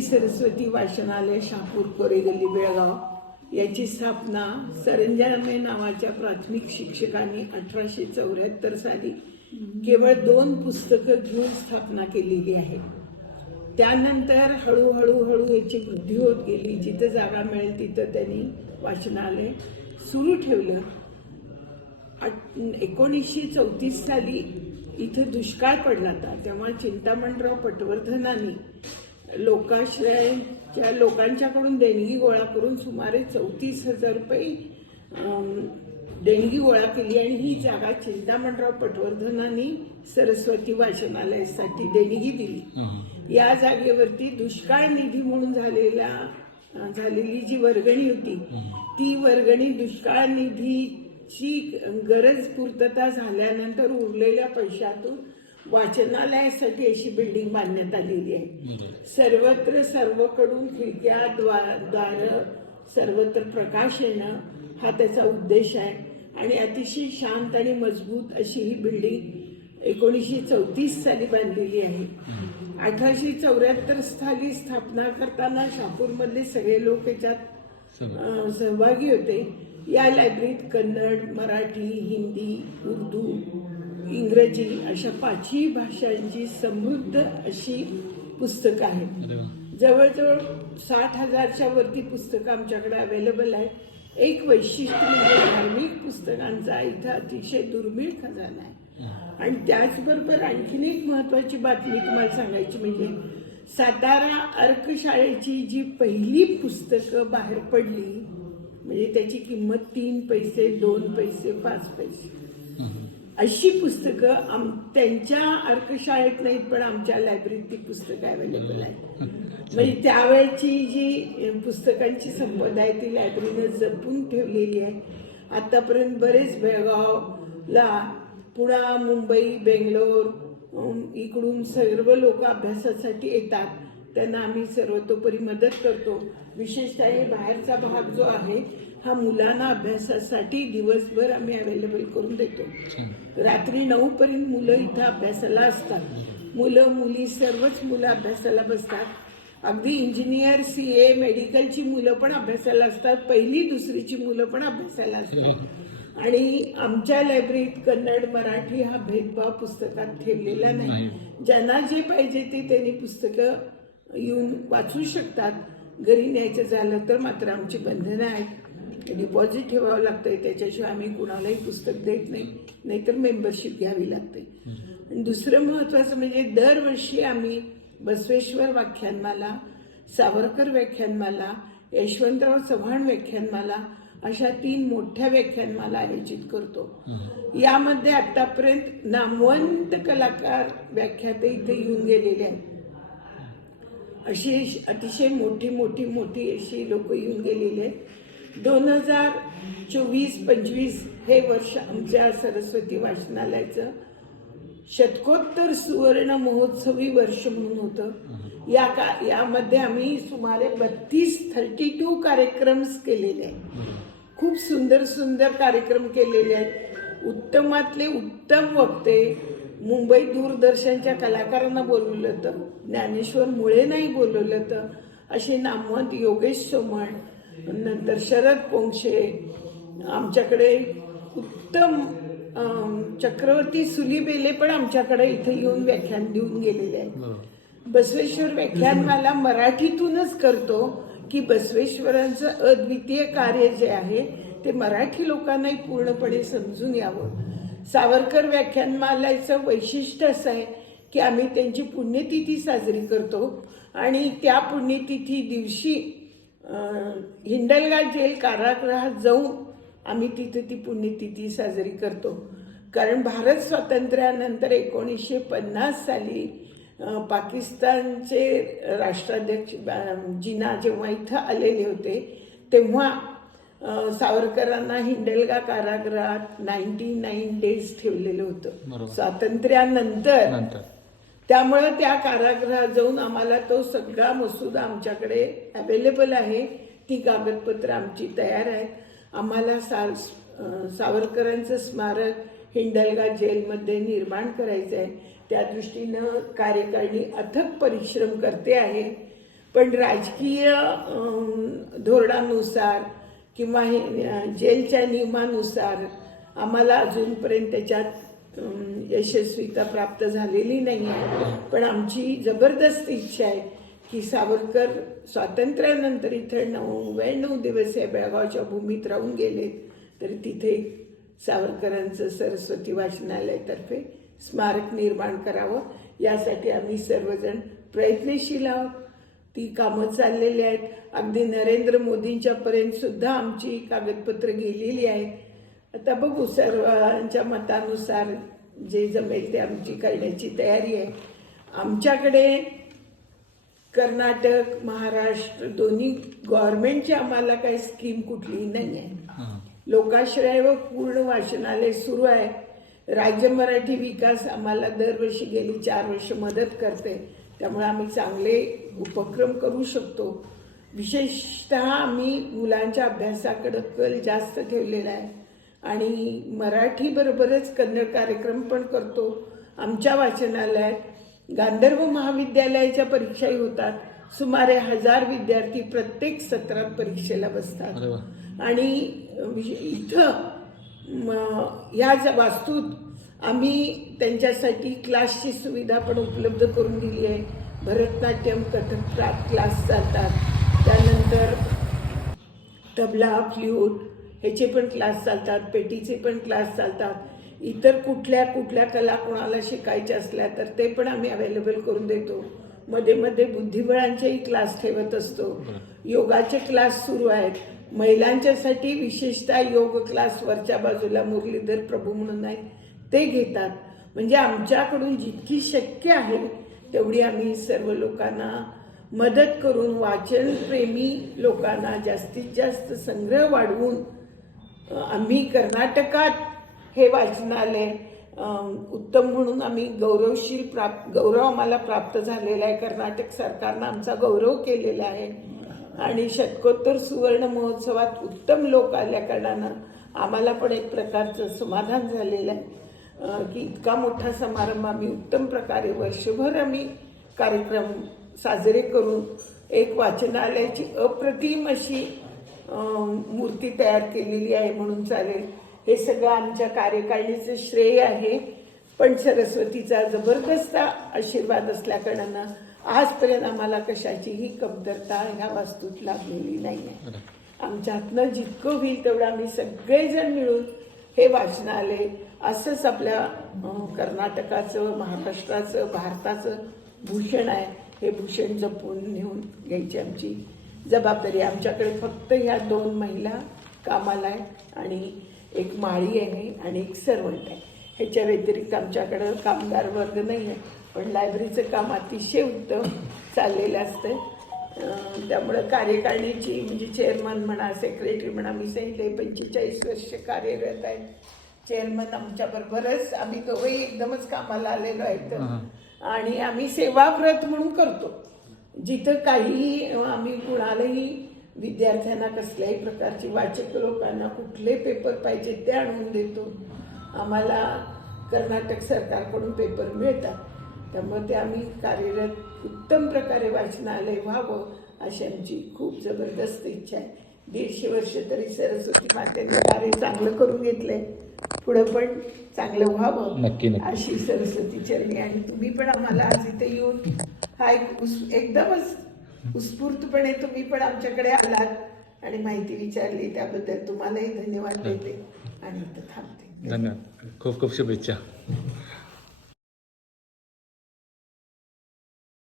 सरस्वती वाचनालय शहापूर कोरेगल्ली बेळगाव याची स्थापना सरंजामे नावाच्या प्राथमिक शिक्षकांनी 1874 साली केवळ 2 पुस्तकं घेऊन स्थापना केलेली आहे। त्यानंतर हळूहळू याची वृद्धी होत गेली। जिथे जागा मिळेल तिथे त्यांनी वाचनालय सुरू ठेवलं। 1934 साली इथं दुष्काळ पडला होता, तेव्हा चिंतामणराव पटवर्धनांनी लोकाश्रयाच्या लोकांच्याकडून देणगी गोळा करून सुमारे 34,000 रुपये देणगी गोळा केली आणि ही जागा चिंतामणराव पटवर्धनांनी सरस्वती वाचनालयासाठी देणगी दिली। या जागेवरती दुष्काळ निधी म्हणून झालेली जी वर्गणी होती ती वर्गणी दुष्काळ निधीची गरज पूर्तता झाल्यानंतर उरलेल्या पैशातून वाचनालयासाठी अशी बिल्डिंग बांधण्यात आलेली आहे। सर्वत्र सर्वकडून खिडक्या द्वार सर्वत्र प्रकाश येणं हा त्याचा उद्देश आहे आणि अतिशय शांत आणि मजबूत अशी ही बिल्डिंग 1934 साली बांधलेली आहे। 1874 साली स्थापना करताना शहापूरमधले सगळे लोक याच्यात सहभागी होते। या लायब्ररीत कन्नड, मराठी, हिंदी, उर्दू, इंग्रजी अशा 5ही भाषांची समृद्ध अशी पुस्तकं आहेत। जवळजवळ 60,000च्या वरती पुस्तकं आमच्याकडे अवेलेबल आहेत। एक वैशिष्ट्य म्हणजे धार्मिक पुस्तकांचा इथं अतिशय दुर्मिळ खजाना आहे। आणि त्याचबरोबर आणखीन एक महत्वाची बातमी तुम्हाला सांगायची म्हणजे सातारा अर्कशाळेची जी पहिली पुस्तकं बाहेर पडली म्हणजे त्याची किंमत 3 पैसे, 2 पैसे, 5 पैसे अशी पुस्तकं त्यांच्या अर्कशाळेत नाहीत, पण आमच्या लायब्ररीत ती पुस्तकं अवेलेबल आहेत। म्हणजे त्यावेळची जी पुस्तकांची संपदा आहे ती लायब्ररीनं जपून ठेवलेली आहे। आतापर्यंत बरेच बेळगावला पुणे, मुंबई, बेंगलोर इकडून सर्व लोक अभ्यासासाठी येतात, त्यांना आम्ही सर्वतोपरी मदत करतो। विशेषतः बाहेरचा भाग जो आहे हा मुलांना अभ्यासासाठी दिवसभर आम्ही अवेलेबल करून देतो। रात्री 9 पर्यंत मुलं इथं अभ्यासाला असतात। मुलं मुली सर्वच मुलं अभ्यासाला बसतात। अगदी इंजिनियर, CA, मेडिकलची मुलं पण अभ्यासाला असतात। पहिली दुसरीची मुलं पण अभ्यासाला असतात। आणि आमच्या लायब्ररीत कन्नड, मराठी हा भेदभाव पुस्तकात ठेवलेला नाही। ज्यांना जे पाहिजे ते त्यांनी पुस्तकं येऊन वाचू शकतात। घरी न्यायचं झालं तर मात्र आमची बंधनं आहेत, डिपॉझिट ठेवावं लागतंय, त्याच्याशिवाय आम्ही कुणालाही पुस्तक देत नाही, नाहीतर मेंबरशिप घ्यावी लागते। आणि दुसरं महत्वाचं म्हणजे दरवर्षी आम्ही बसवेश्वर व्याख्यानमाला, सावरकर व्याख्यानमाला, यशवंतराव चव्हाण व्याख्यानमाला अशा 3 मोठ्या व्याख्यानमाला आयोजित करतो। यामध्ये आतापर्यंत नामवंत कलाकार व्याख्याते इथे येऊन गेलेले आहेत। अशी अतिशय मोठी अशी लोक येऊन गेलेले आहेत। 2024-25 हे वर्ष आमच्या सरस्वती वाचनालयाचं शतकोत्तर सुवर्ण महोत्सवी वर्ष म्हणून होतं। यामध्ये आम्ही सुमारे 32 कार्यक्रम केलेले आहेत। खूप सुंदर कार्यक्रम केलेले आहेत। उत्तमातले उत्तम वक्ते मुंबई दूरदर्शनच्या कलाकारांना बोलवलं होतं, ज्ञानेश्वर मुळे नाही बोलवलं होतं, असे नामवंत योगेश सोमण, नंतर शरद पोंक्षे, आमच्याकडे उत्तम चक्रवर्ती सुलीबेले पण आमच्याकडे इथे येऊन व्याख्यान देऊन गेलेले आहेत। बसवेश्वर व्याख्यानमाला मराठीतूनच करतो की बसवेश्वरांचं अद्वितीय कार्य जे आहे ते मराठी लोकांनाही पूर्णपणे समजून यावं। सावरकर व्याख्यानमालेचं वैशिष्ट्य असं आहे की आम्ही त्यांची पुण्यतिथी साजरी करतो आणि त्या पुण्यतिथी दिवशी हिंडलगा जेल कारागृहात जाऊन आम्ही तिथे ती पुण्यतिथी साजरी करतो। कारण भारत स्वातंत्र्यानंतर 1950 साली पाकिस्तानचे राष्ट्राध्यक्ष जिना जेव्हा इथं आलेले होते तेव्हा सावरकरांना हिंडलगा कारागृहात 99 डेज ठेवलेलं होतं स्वातंत्र्यानंतर। त्यामुळे त्या कारागृहात जाऊन आम्हाला तो सगळा मसुदा आमच्याकडे अवेलेबल आहे। ती कागदपत्र आमची तयार आहेत। आम्हाला सावरकरांचं स्मारक हिंडलगा जेलमध्ये निर्माण करायचं आहे। त्या दृष्टीनं कार्यकारिणी अथक परिश्रम करते आहे। पण राजकीय धोरणानुसार किंवा जेलच्या नियमानुसार आम्हाला अजूनपर्यंत त्याच्यात यशस्वीता प्राप्त झालेली नाही आहे. पण आमची जबरदस्त इच्छा आहे की सावरकर स्वातंत्र्यानंतर इथं 99 दिवस या बेळगावच्या भूमीत राहून गेलेत, तर तिथे सावरकरांचं सरस्वती वाचनालयातर्फे स्मारक निर्माण करावं, यासाठी आम्ही सर्वजण प्रयत्नशील आहोत. ती कामं चाललेली आहेत. अगदी नरेंद्र मोदींच्या पर्यंत सुद्धा आमची कागदपत्र गेलेली आहेत. आता बघू, सर्वांच्या मतानुसार जे जमेल ते आमची करण्याची तयारी आहे. आमच्याकडे कर्नाटक महाराष्ट्र दोन्ही गव्हर्नमेंटची आम्हाला काही स्कीम कुठलीही नाही आहे. लोकाश्रय व पूर्ण वाचनालय सुरू आहे. राज्य मराठी विकास आम्हाला दरवर्षी गेली 4 वर्ष मदत करते, त्यामुळे आम्ही चांगले उपक्रम करू शकतो. विशेषतः आम्ही मुलांच्या अभ्यासाकडे कल जास्त ठेवलेला आहे आणि मराठी बरोबरच कन्नड कार्यक्रम पण करतो. आमच्या वाचनालयात गांधर्व महाविद्यालयाच्या परीक्षाही होतात. सुमारे 1000 विद्यार्थी प्रत्येक सत्रात परीक्षेला बसतात आणि इथं ह्या वास्तूत आम्ही त्यांच्यासाठी क्लासची सुविधा पण उपलब्ध करून दिली आहे. भरतनाट्यम कथक क्लास चालतात, त्यानंतर तबला फ्ल्यूट ह्याचे पण क्लास चालतात, पेटीचे पण क्लास चालतात. इतर कुठल्या कला कोणाला शिकायच्या असल्या तर ते पण आम्ही अवेलेबल करून देतो. मध्ये मध्ये बुद्धिबळांचेही क्लास ठेवत असतो. योगाचे क्लास सुरू आहेत. महिलांच्यासाठी विशेषतः योग क्लास वरच्या बाजूला मुरलीधर प्रभू म्हणून आहेत, ते घेतात. म्हणजे आमच्याकडून जितकी शक्य आहे तेवढी आम्ही सर्व लोकांना मदत करून वाचनप्रेमी लोकांना जास्तीत जास्त संग्रह वाढवून आम्ही कर्नाटकात हे वाचनालय उत्तम म्हणून आम्ही गौरव आम्हाला प्राप्त झालेला आहे. कर्नाटक सरकारनं आमचा गौरव केलेला आहे आणि शतकोत्तर सुवर्ण महोत्सवात उत्तम लोक आल्या कारणानं आम्हाला पण एक प्रकारचं समाधान झालेलं आहे की इतका मोठा समारंभ आम्ही उत्तम प्रकारे वर्षभर आम्ही कार्यक्रम साजरे करून एक वाचनालयाची अप्रतिम अशी मूर्ती तयार केलेली आहे म्हणून चालेल. हे सगळं आमच्या कार्यकारिणीचं श्रेय आहे. पण सरस्वतीचा जबरदस्त आशीर्वाद असल्याकारणानं आजपर्यंत आम्हाला कशाचीही कमतरता ह्या वास्तूत लागलेली नाही आहे. आमच्या हातनं जितकं होईल तेवढं आम्ही सगळेजण मिळून हे वाचनालय असंच आपल्या कर्नाटकाचं, महाराष्ट्राचं, भारताचं भूषण आहे, हे भूषण जपून नेऊन घ्यायची आमची जबाबदारी. आमच्याकडे फक्त ह्या 2 महिला कामाला आहेत आणि एक माळी आहे आणि एक सर्वंट आहे. ह्याच्या व्यतिरिक्त आमच्याकडं कामगार वर्ग नाही आहे. पण लायब्ररीचं काम अतिशय उत्तम चाललेलं असतं. त्यामुळं कार्यकारिणीची म्हणजे चेअरमन म्हणा, सेक्रेटरी म्हणा, मी सांगितले 45 वर्ष कार्यरत आहेत. चेअरमन आमच्याबरोबरच, आम्ही दोघंही एकदमच कामाला आलेलो आहेत आणि आम्ही सेवाव्रत म्हणून करतो. जिथं काही आम्ही कुणालाही विद्यार्थ्यांना कसल्याही प्रकारची वाचक लोकांना कुठले पेपर पाहिजे ते आणून देतो. आम्हाला कर्नाटक सरकारकडून पेपर मिळतात, त्यामुळे ते आम्ही कार्यरत उत्तम प्रकारे वाचनालय व्हावं अशी आमची खूप जबरदस्त इच्छा आहे. 150 वर्ष तरी सरस्वती मातेने कार्य चांगलं करून घेतलंय, पुढं पण चांगलं व्हावं नक्की अशी सरस्वती चरणी. आणि तुम्ही पण आम्हाला आज इथे येऊन हा एकदमच उत्स्फूर्तपणे तुम्ही पण आमच्याकडे आलात आणि माहिती विचारली त्याबद्दल तुम्हालाही धन्यवाद देते आणि इथं थांबते. धन्यवाद. खूप खूप शुभेच्छा.